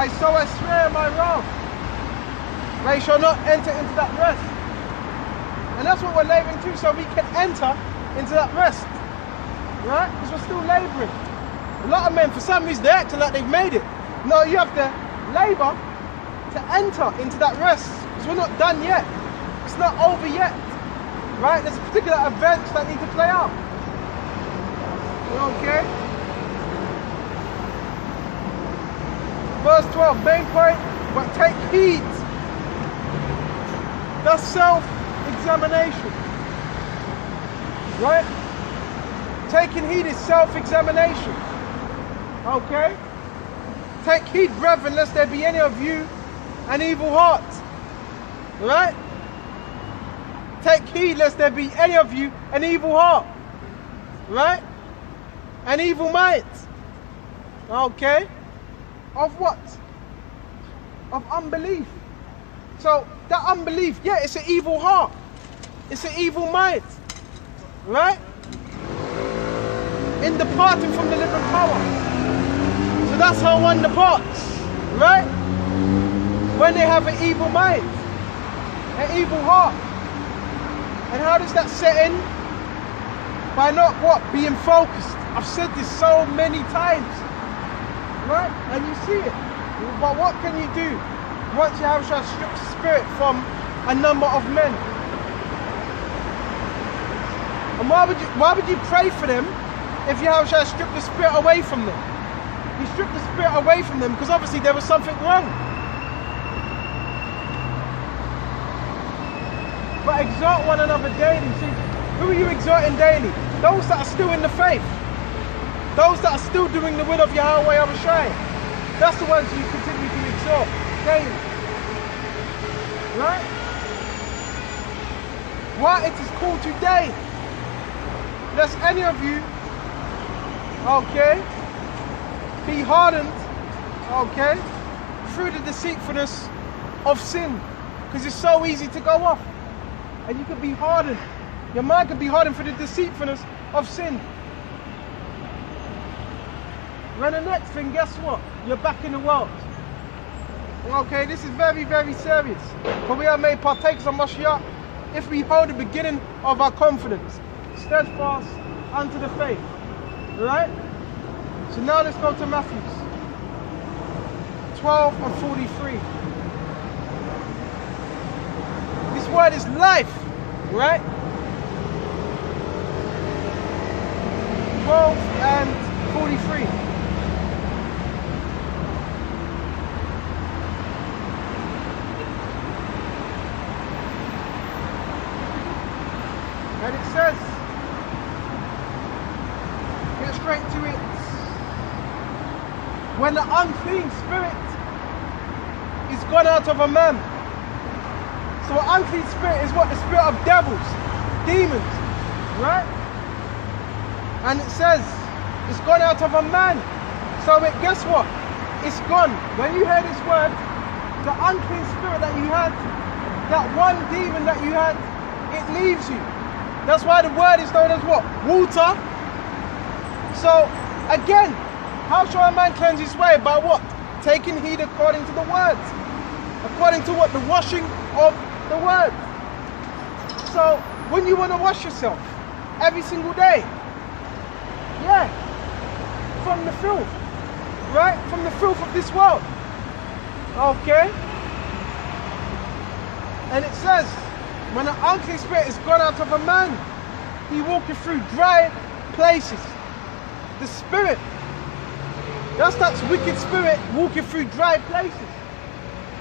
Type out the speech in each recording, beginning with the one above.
I swear in my wrath, they shall not enter into that rest. And that's what we're laboring to, so we can enter into that rest. Right? Because we're still laboring. A lot of men, for some reason, they're acting like they've made it. No, you have to labor to enter into that rest. Because we're not done yet. It's not over yet. Right? There's particular events that need to play out. Okay? Verse 12, main point, but take heed. That's self-examination. Right? Taking heed is self-examination. Okay? Take heed, brethren, lest there be any of you an evil heart. Right? Take heed lest there be any of you an evil heart. Right? An evil mind. Okay? Of what? Of unbelief. So that unbelief, yeah, it's an evil heart. It's an evil mind. Right? In departing from the living power. So that's how one departs. Right? When they have an evil mind. An evil heart. And how does that set in? By not what? Being focused. I've said this so many times. Right? And you see it. But what can you do once you have stripped the spirit from a number of men? And why would you pray for them if you have stripped the spirit away from them? You stripped the spirit away from them because obviously there was something wrong. But exhort one another daily. See, who are you exhorting daily? Those that are still in the faith. Those that are still doing the will of Yahweh Abishai. That's the ones you continue to exhort daily. Right? Why it is called today. Lest any of you, okay, be hardened, okay, through the deceitfulness of sin. Because it's so easy to go off. And you could be hardened. Your mind could be hardened for the deceitfulness of sin. When the next thing, guess what? You're back in the world. Okay, this is very, very serious. For we are made partakers of Mashiach if we hold the beginning of our confidence steadfast unto the faith. Right? So now let's go to Matthew 12 and 43. This word is life, right? 12 and 43. And it says, get straight to it. When the unclean spirit is gone out of a man. So an unclean spirit is what? The spirit of devils, demons, right? And it says, it's gone out of a man. So guess what? It's gone. When you hear this word, the unclean spirit that you had, that one demon that you had, it leaves you. That's why the word is known as what? Water. So, again, how shall a man cleanse his way? By what? Taking heed according to the word. According to what? The washing of the word. So, when you want to wash yourself, every single day, yeah, from the filth, right? From the filth of this world. Okay? And it says, when an unclean spirit is gone out of a man, he walketh through dry places. The spirit, that's that wicked spirit walking through dry places,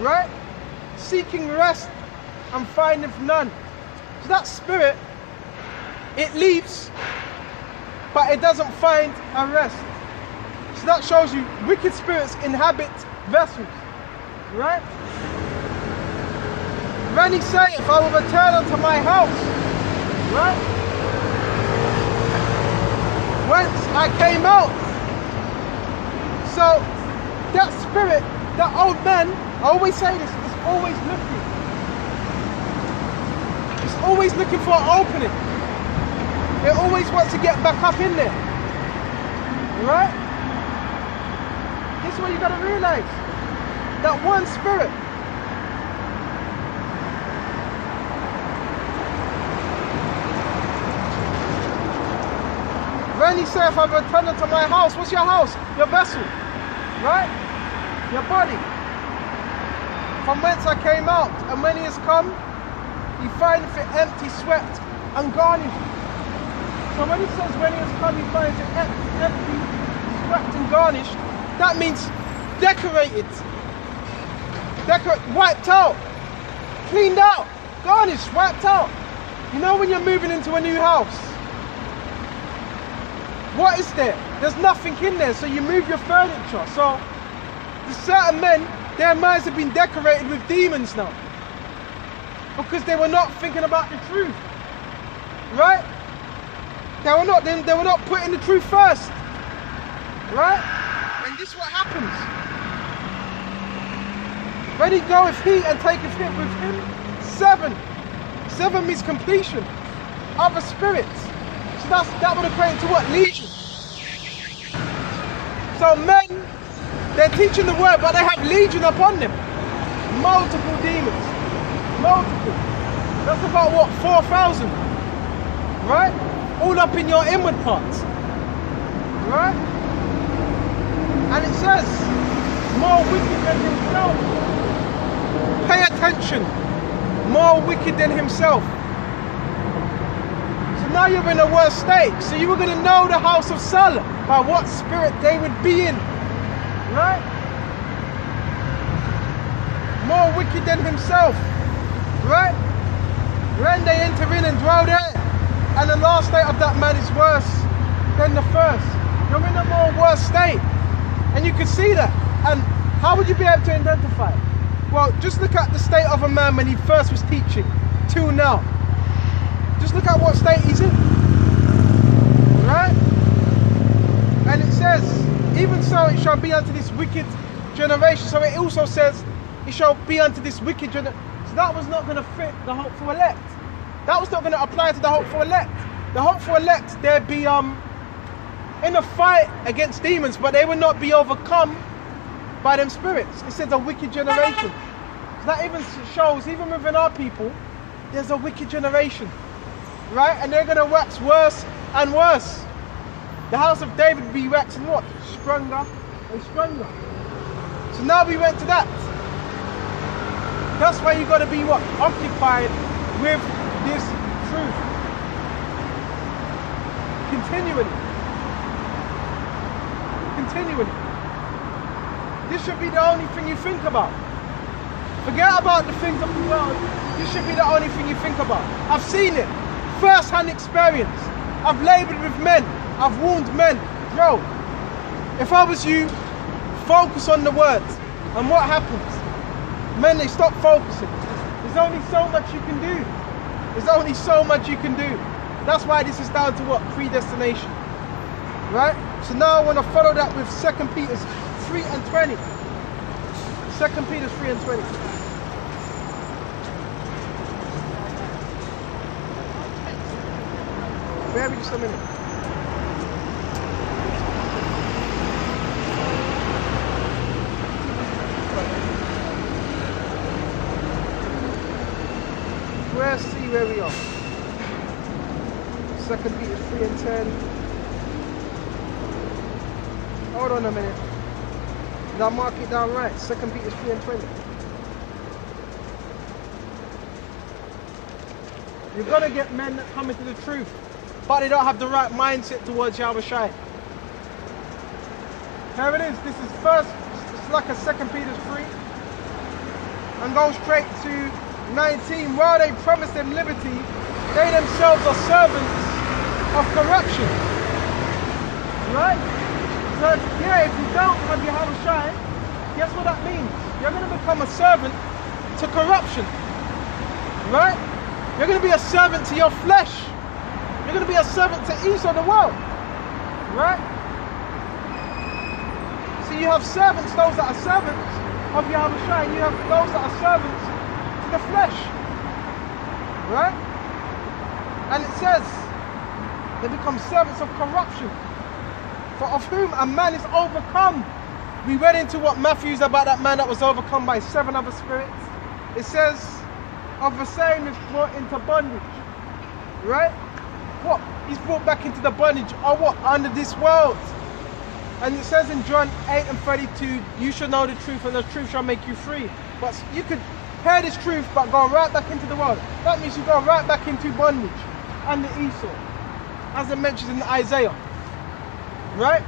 right? Seeking rest and findeth none. So that spirit, it leaves, but it doesn't find a rest. So that shows you wicked spirits inhabit vessels, right? When he saith, I will return unto my house, right? Whence I came out. So that spirit, that old man, I always say this, is always looking. It's always looking for an opening. It always wants to get back up in there. Right? This is what you gotta realize. That one spirit. When he said, if I've returned to my house, what's your house? Your vessel, right? Your body. From whence I came out, and when he has come, he findeth it empty, swept, and garnished. So when he says when he has come, he finds it empty, swept, and garnished, that means decorated, wiped out, cleaned out, garnished, wiped out. You know when you're moving into a new house, what is there? There's nothing in there, so you move your furniture. So the certain men, their minds have been decorated with demons now, because they were not thinking about the truth, right? They were not putting the truth first, right? And this is what happens. When he goeth he and taketh it with him, seven means completion. Other spirits. So that would equate to what? Legion. So men, they're teaching the word, but they have legion upon them. Multiple demons. Multiple. That's about what? 4,000. Right? All up in your inward parts. Right? And it says, more wicked than himself. Pay attention. More wicked than himself. So now you're in a worse state. So you were going to know the house of Saul by what spirit they would be in. Right? More wicked than himself. Right? When they enter in and dwell there. And the last state of that man is worse than the first. You're in a more worse state. And you can see that. And how would you be able to identify it? Well, just look at the state of a man when he first was teaching till now. Just look at what state he's in. Right? And it says, even so it shall be unto this wicked generation. So it also says, it shall be unto this wicked generation. So that was not going to fit the hopeful elect. That was not going to apply to the hopeful elect. The hopeful elect, they'd be in a fight against demons, but they would not be overcome by them spirits. It says a wicked generation. So that even shows, even within our people, there's a wicked generation. Right? And they're going to wax worse and worse. The house of David will be waxing what? Stronger and stronger. So now we went to that. That's why you got to be what? Occupied with this truth. Continually. Continually. This should be the only thing you think about. Forget about the things of the world. This should be the only thing you think about. I've seen it. First-hand experience. I've labored with men. I've warned men. Bro, if I was you, focus on the words. And what happens? Men, they stop focusing. There's only so much you can do. There's only so much you can do. That's why this is down to what? Predestination. Right? So now I want to follow that with 2 Peter 3 and 20. 2 Peter 3 and 20. Bear with just a minute. Let's see where we are. 2 Peter 3 and 10. Hold on a minute. Did I mark it down right? 2 Peter 3 and 20. You're going to get men that come into the truth, but they don't have the right mindset towards Yahweh Shai. Here it is. This is first, it's like a 2 Peter 3. And go straight to 19. While they promise them liberty, they themselves are servants of corruption. Right? So yeah, if you don't have Yahweh Shai, guess what that means? You're going to become a servant to corruption. Right? You're going to be a servant to your flesh. You're going to be a servant to Esau, the world. Right? So you have servants, those that are servants of Yahweh Shai, and you have those that are servants to the flesh. Right? And it says, they become servants of corruption. For of whom a man is overcome we read into what Matthew's about that man that was overcome by 7 other spirits. It says, of the same is brought into bondage. Right? What? He's brought back into the bondage of what? Under this world. And it says in John 8:32, you shall know the truth and the truth shall make you free. But you could hear this truth but go right back into the world. That means you go right back into bondage under Esau. As it mentions in Isaiah. Right?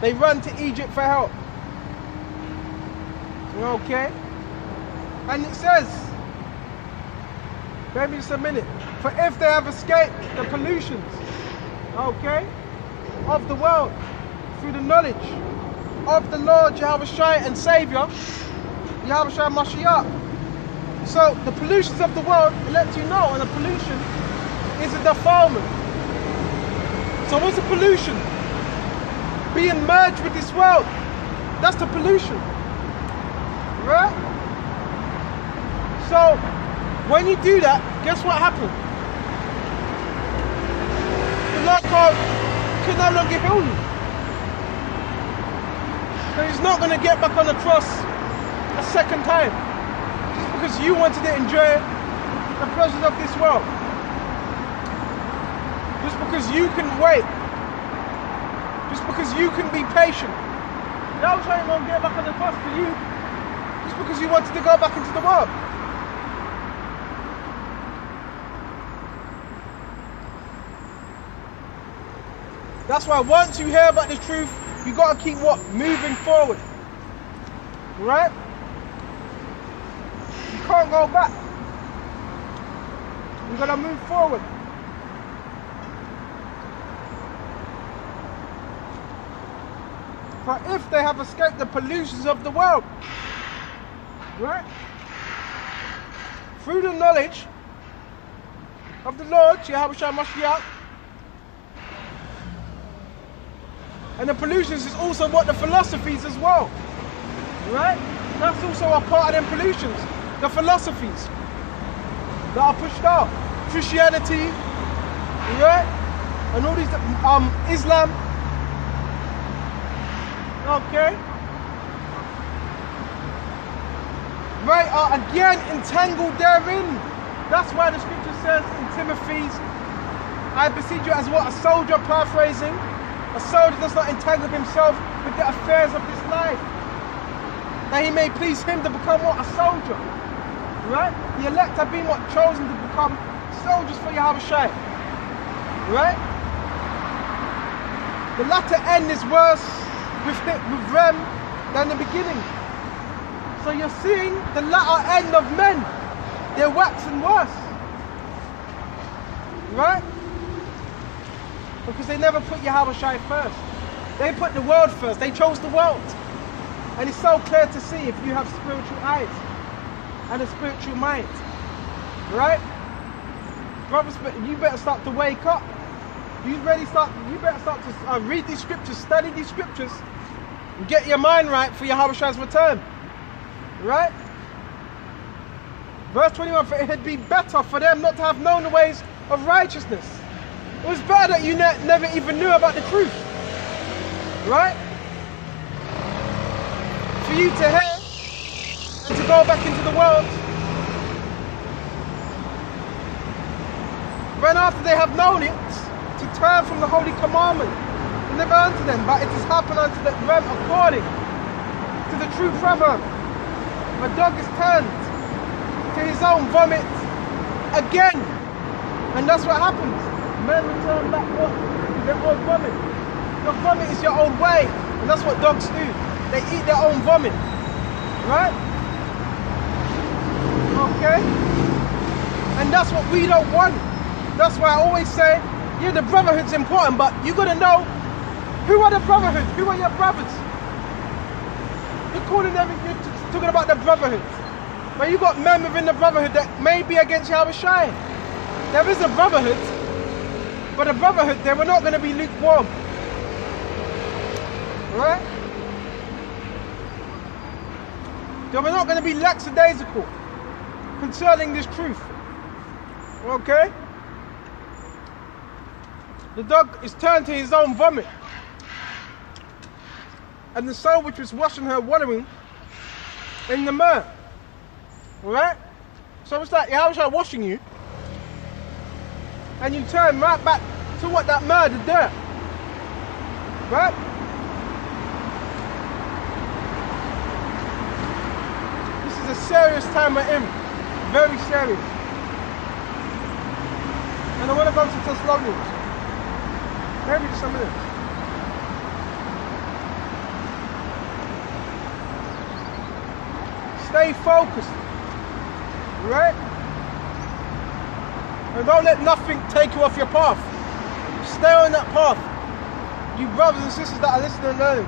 They run to Egypt for help. Okay? And it says, maybe just a minute, for if they have escaped the pollutions, okay, of the world, through the knowledge of the Lord Yahushua and Saviour, Yahushua Mashiach. So the pollutions of the world, it lets you know, and the pollution is a defilement. So what's the pollution? Being merged with this world. That's the pollution. Right? So when you do that, guess what happened? The Lord can no longer heal you. So he's not going to get back on the cross a second time. Just because you wanted to enjoy the pleasures of this world. Just because you can wait. Just because you can be patient. Yahushua won't get back on the cross for you. Just because you wanted to go back into the world. That's why once you hear about the truth, you got to keep what? Moving forward. Right? You can't go back. You got to move forward. For if they have escaped the pollutions of the world, right? Through the knowledge of the Lord, Yahushua Mashiach, and the pollutions is also what the philosophies as well, right? That's also a part of them pollutions, the philosophies that are pushed out. Christianity, right? And all these, Islam, okay? Right, are again entangled therein. That's why the scripture says in Timothy's, I beseech you as what? A soldier, paraphrasing. A soldier does not entangle himself with the affairs of this life, that he may please him to become what? A soldier. Right? The elect have been what? Chosen to become soldiers for Yahushua. Right? The latter end is worse with them than the beginning. So you're seeing the latter end of men. They're waxing worse. Right? Because they never put Yahushua first. They put the world first. They chose the world. And it's so clear to see if you have spiritual eyes and a spiritual mind. Right? Brothers, you better start to wake up. You better start to read these scriptures, study these scriptures, and get your mind right for Yahushua's return. Right? Verse 21, for it had been better for them not to have known the ways of righteousness. It was better that you never even knew about the truth. Right? For you to hear and to go back into the world. When after they have known it, to turn from the holy commandment, deliver unto them, but it has happened unto them according to the true proverb. A dog is turned to his own vomit again. And that's what happens. Men return back what? To their old vomit. Your vomit is your old way. And that's what dogs do. They eat their own vomit. Right? Okay? And that's what we don't want. That's why I always say, yeah, the brotherhood's important, but you got to know who are the brotherhood? Who are your brothers? You're calling them, you're talking about the brotherhood. But you got men within the brotherhood that may be against Yahushua. There is a brotherhood, but the brotherhood, they were not going to be lukewarm. Right? They were not going to be lackadaisical concerning this truth. Okay? The dog is turned to his own vomit. and the soul which was washing her wallowing in the myrrh. Alright? So it's like Yahushua washing you, and you turn right back to what that myrrh, the dirt. Right? This is a serious time we're in. Very serious. And I want to go to Thessalonians. Maybe just a minute. Stay focused. Right? And don't let nothing take you off your path. Stay on that path. You brothers and sisters that are listening and learning,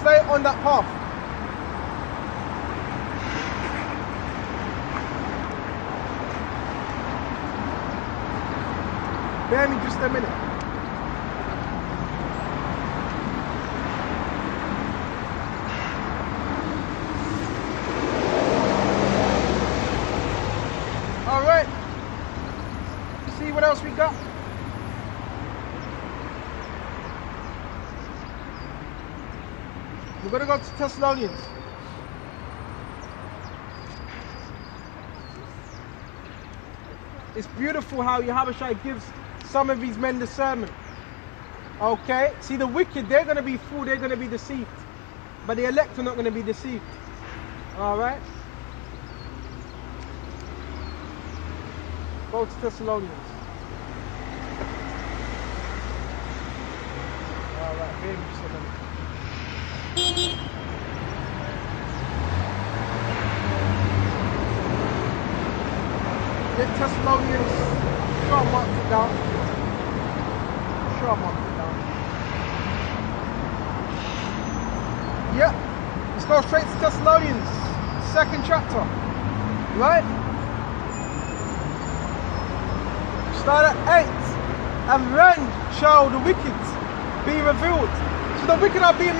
stay on that path. Bear me just a minute. All right. See what else we got? We're going to go to Thessalonians. It's beautiful how Yahushua gives some of these men discernment. Okay? See, the wicked, they're going to be fooled, they're going to be deceived. But the elect are not going to be deceived. Alright? Go to Thessalonians. Alright, baby, just a minute. Get Thessalonians. Sure, I marked it down. Sure, I marked it down. Yep. Let's go straight to Thessalonians, 2nd chapter. Right? Start at 8. And then shall the wicked be revealed. So the wicked are being